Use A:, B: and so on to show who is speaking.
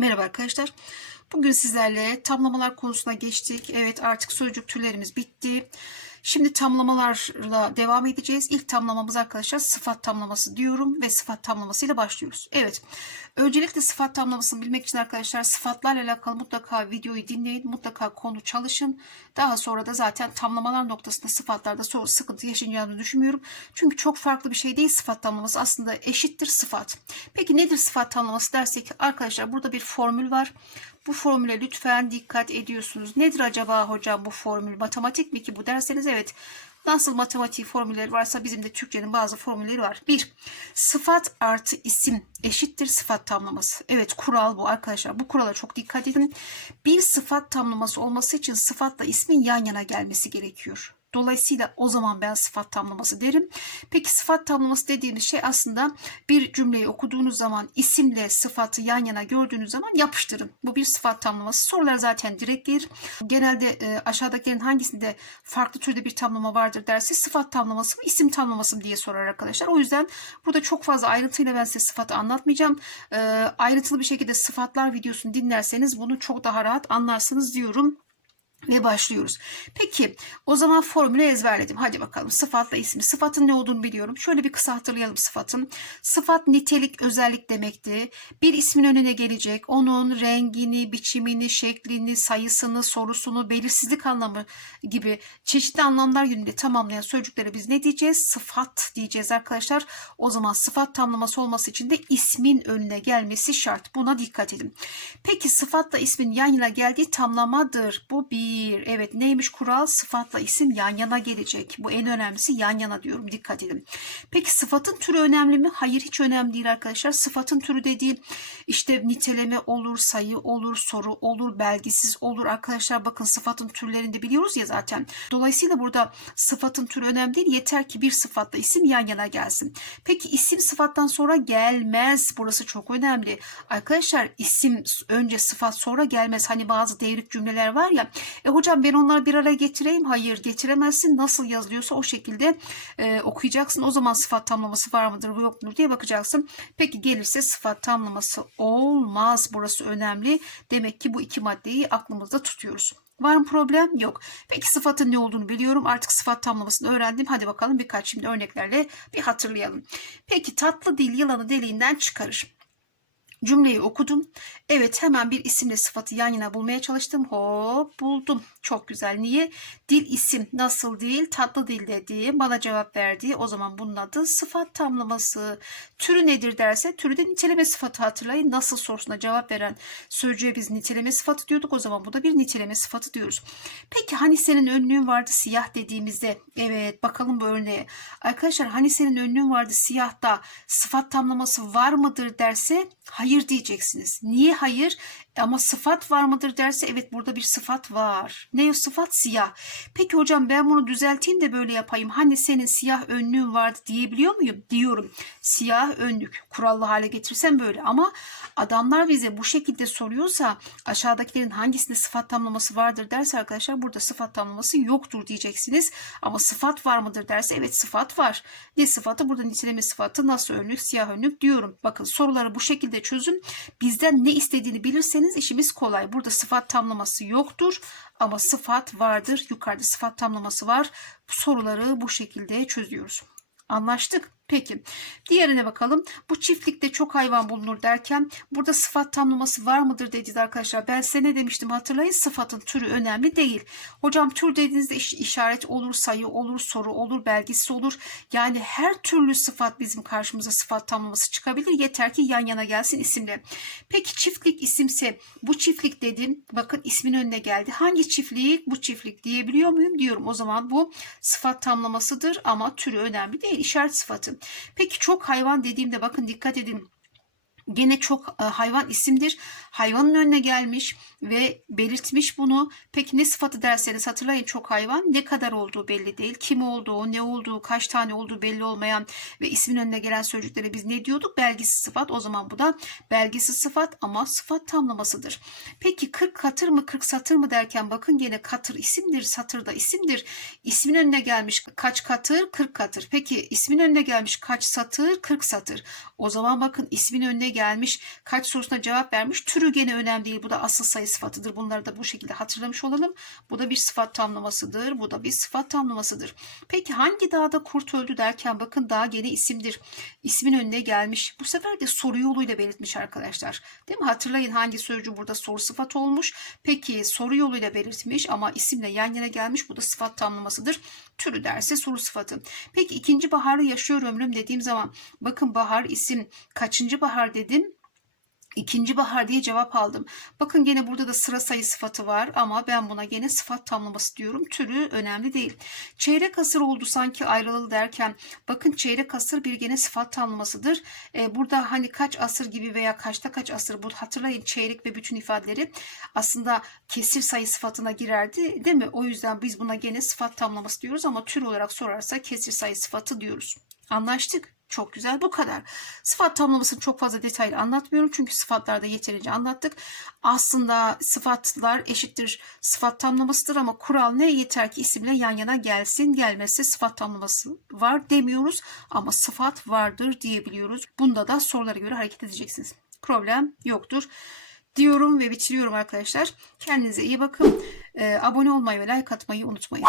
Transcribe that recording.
A: Merhaba arkadaşlar. Bugün sizlerle tamlamalar konusuna geçtik. Evet artık sözcük türlerimiz bitti. Şimdi tamlamalarla devam edeceğiz. İlk tamlamamız arkadaşlar sıfat tamlaması diyorum ve sıfat tamlamasıyla başlıyoruz. Evet. Öncelikle sıfat tamlamasını bilmek için arkadaşlar sıfatlarla alakalı mutlaka videoyu dinleyin. Mutlaka konu çalışın. Daha sonra da zaten tamlamalar noktasında sıfatlarda sıkıntı yaşayacağını düşünmüyorum. Çünkü çok farklı bir şey değil sıfat tamlaması. Aslında eşittir sıfat. Peki nedir sıfat tamlaması dersek arkadaşlar burada bir formül var. Bu formüle lütfen dikkat ediyorsunuz. Nedir acaba hocam bu formül? Matematik mi ki bu derseniz evet. Nasıl matematik formülleri varsa bizim de Türkçenin bazı formülleri var. 1. Sıfat artı isim eşittir sıfat tamlaması. Evet kural bu arkadaşlar. Bu kurala çok dikkat edin. Bir sıfat tamlaması olması için sıfatla ismin yan yana gelmesi gerekiyor. Dolayısıyla o zaman ben sıfat tamlaması derim. Peki sıfat tamlaması dediğimiz şey aslında bir cümleyi okuduğunuz zaman isimle sıfatı yan yana gördüğünüz zaman yapıştırın. Bu bir sıfat tamlaması. Sorular zaten direkt gelir. Genelde e, aşağıdakilerin hangisinde farklı türde bir tamlama vardır derse sıfat tamlaması mı isim tamlaması mı diye sorar arkadaşlar. O yüzden burada çok fazla ayrıntıyla ben size sıfatı anlatmayacağım. E, ayrıntılı bir şekilde sıfatlar videosunu dinlerseniz bunu çok daha rahat anlarsınız diyorum ve başlıyoruz. Peki o zaman formülü ezberledim. Hadi bakalım sıfatla ismi. Sıfatın ne olduğunu biliyorum. Şöyle bir kısa hatırlayalım sıfatın. Sıfat nitelik özellik demekti. Bir ismin önüne gelecek. Onun rengini, biçimini, şeklini, sayısını, sorusunu, belirsizlik anlamı gibi çeşitli anlamlar yönünde tamamlayan sözcüklere biz ne diyeceğiz? Sıfat diyeceğiz arkadaşlar. O zaman sıfat tamlaması olması için de ismin önüne gelmesi şart. Buna dikkat edin. Peki sıfatla ismin yan yana geldiği tamlamadır. Bu bir bir. Evet neymiş kural? Sıfatla isim yan yana gelecek. Bu en önemlisi yan yana diyorum. Dikkat edin. Peki sıfatın türü önemli mi? Hayır hiç önemli değil arkadaşlar. Sıfatın türü dediğim işte niteleme olur, sayı olur, soru olur, belgisiz olur. Arkadaşlar bakın sıfatın türlerini de biliyoruz ya zaten. Dolayısıyla burada sıfatın türü önemli değil. Yeter ki bir sıfatla isim yan yana gelsin. Peki isim sıfattan sonra gelmez. Burası çok önemli. Arkadaşlar isim önce sıfat sonra gelmez. Hani bazı devrik cümleler var ya e hocam ben onları bir araya getireyim. Hayır getiremezsin. Nasıl yazılıyorsa o şekilde e, okuyacaksın. O zaman sıfat tamlaması var mıdır yok mudur diye bakacaksın. Peki gelirse sıfat tamlaması olmaz. Burası önemli. Demek ki bu iki maddeyi aklımızda tutuyoruz. Var mı problem? Yok. Peki sıfatın ne olduğunu biliyorum. Artık sıfat tamlamasını öğrendim. Hadi bakalım birkaç şimdi örneklerle bir hatırlayalım. Peki tatlı dil yılanı deliğinden çıkarır. Cümleyi okudum. Evet hemen bir isimle sıfatı yan yana bulmaya çalıştım. Hop buldum. Çok güzel. Niye? Dil isim nasıl değil? Tatlı dil dediğim bana cevap verdi. O zaman bunun adı sıfat tamlaması. Türü nedir derse türü de niteleme sıfatı hatırlayın. Nasıl sorusuna cevap veren sözcüğe biz niteleme sıfatı diyorduk. O zaman bu da bir niteleme sıfatı diyoruz. Peki hani senin önlüğün vardı siyah dediğimizde. Evet bakalım bu örneğe. Arkadaşlar hani senin önlüğün vardı siyahta sıfat tamlaması var mıdır derse hayır diyeceksiniz. Niye hayır? Ama sıfat var mıdır derse evet burada bir sıfat var. Ne o sıfat? Siyah. Peki hocam ben bunu düzelteyim de böyle yapayım. Hani senin siyah önlüğün vardı diyebiliyor muyum? Diyorum. Siyah önlük. Kurallı hale getirsem böyle. Ama adamlar bize bu şekilde soruyorsa aşağıdakilerin hangisinde sıfat tamlaması vardır derse arkadaşlar burada sıfat tamlaması yoktur diyeceksiniz. Ama sıfat var mıdır derse evet sıfat var. Ne sıfatı? Burada niteleme sıfatı nasıl önlük? Siyah önlük diyorum. Bakın soruları bu şekilde çözün. Bizden ne istediğini bilirseniz işimiz kolay. Burada sıfat tamlaması yoktur ama sıfat vardır. Yukarıda sıfat tamlaması var. Soruları bu şekilde çözüyoruz. Anlaştık. Peki. Diğerine bakalım. Bu çiftlikte çok hayvan bulunur derken burada sıfat tamlaması var mıdır dediniz arkadaşlar. Ben size ne demiştim hatırlayın. Sıfatın türü önemli değil. Hocam tür dediğinizde işaret olur, sayı olur, soru olur, belgesi olur. Yani her türlü sıfat bizim karşımıza sıfat tamlaması çıkabilir. Yeter ki yan yana gelsin isimle. Peki çiftlik isimse bu çiftlik dedim. Bakın ismin önüne geldi. Hangi çiftlik? Bu çiftlik diyebiliyor muyum? Diyorum. O zaman bu sıfat tamlamasıdır ama türü önemli değil. İşaret sıfatı. Peki çok hayvan dediğimde bakın dikkat edin. Gene çok e, hayvan isimdir. Hayvanın önüne gelmiş ve belirtmiş bunu. Peki ne sıfatı derseniz hatırlayın çok hayvan ne kadar olduğu belli değil. Kim olduğu, ne olduğu, kaç tane olduğu belli olmayan ve ismin önüne gelen sözcüklere biz ne diyorduk? Belgisiz sıfat. O zaman bu da belgisiz sıfat ama sıfat tamlamasıdır. Peki 40 katır mı 40 satır mı derken bakın gene katır isimdir, satır da isimdir. İsmin önüne gelmiş kaç katır? 40 katır. Peki ismin önüne gelmiş kaç satır? 40 satır. O zaman bakın ismin önüne gelmiş, kaç sorusuna cevap vermiş. Türü gene önemli değil. Bu da asıl sayı sıfatıdır. Bunları da bu şekilde hatırlamış olalım. Bu da bir sıfat tamlamasıdır. Bu da bir sıfat tamlamasıdır. Peki hangi dağda kurt öldü derken bakın dağ gene isimdir. İsmin önüne gelmiş. Bu sefer de soru yoluyla belirtmiş arkadaşlar. Değil mi? Hatırlayın hangi sözcüğü burada soru sıfat olmuş. Peki soru yoluyla belirtmiş ama isimle yan yana gelmiş. Bu da sıfat tamlamasıdır. Türü derse soru sıfatı. Peki ikinci baharı yaşıyor ömrüm dediğim zaman bakın bahar isim kaçıncı bahar dedim? İkinci bahar diye cevap aldım. Bakın gene burada da sıra sayı sıfatı var ama ben buna gene sıfat tamlaması diyorum. Türü önemli değil. Çeyrek asır oldu sanki ayrılalı derken bakın çeyrek asır bir gene sıfat tamlamasıdır. Ee, burada hani kaç asır gibi veya kaçta kaç asır bu hatırlayın çeyrek ve bütün ifadeleri aslında kesir sayı sıfatına girerdi değil mi? O yüzden biz buna gene sıfat tamlaması diyoruz ama tür olarak sorarsa kesir sayı sıfatı diyoruz. Anlaştık. Çok güzel bu kadar. Sıfat tamlamasını çok fazla detaylı anlatmıyorum çünkü sıfatlarda yeterince anlattık. Aslında sıfatlar eşittir sıfat tamlamasıdır ama kural ne? Yeter ki isimle yan yana gelsin gelmezse sıfat tamlaması var demiyoruz ama sıfat vardır diyebiliyoruz. Bunda da sorulara göre hareket edeceksiniz. Problem yoktur diyorum ve bitiriyorum arkadaşlar. Kendinize iyi bakın. Ee, abone olmayı ve like atmayı unutmayın.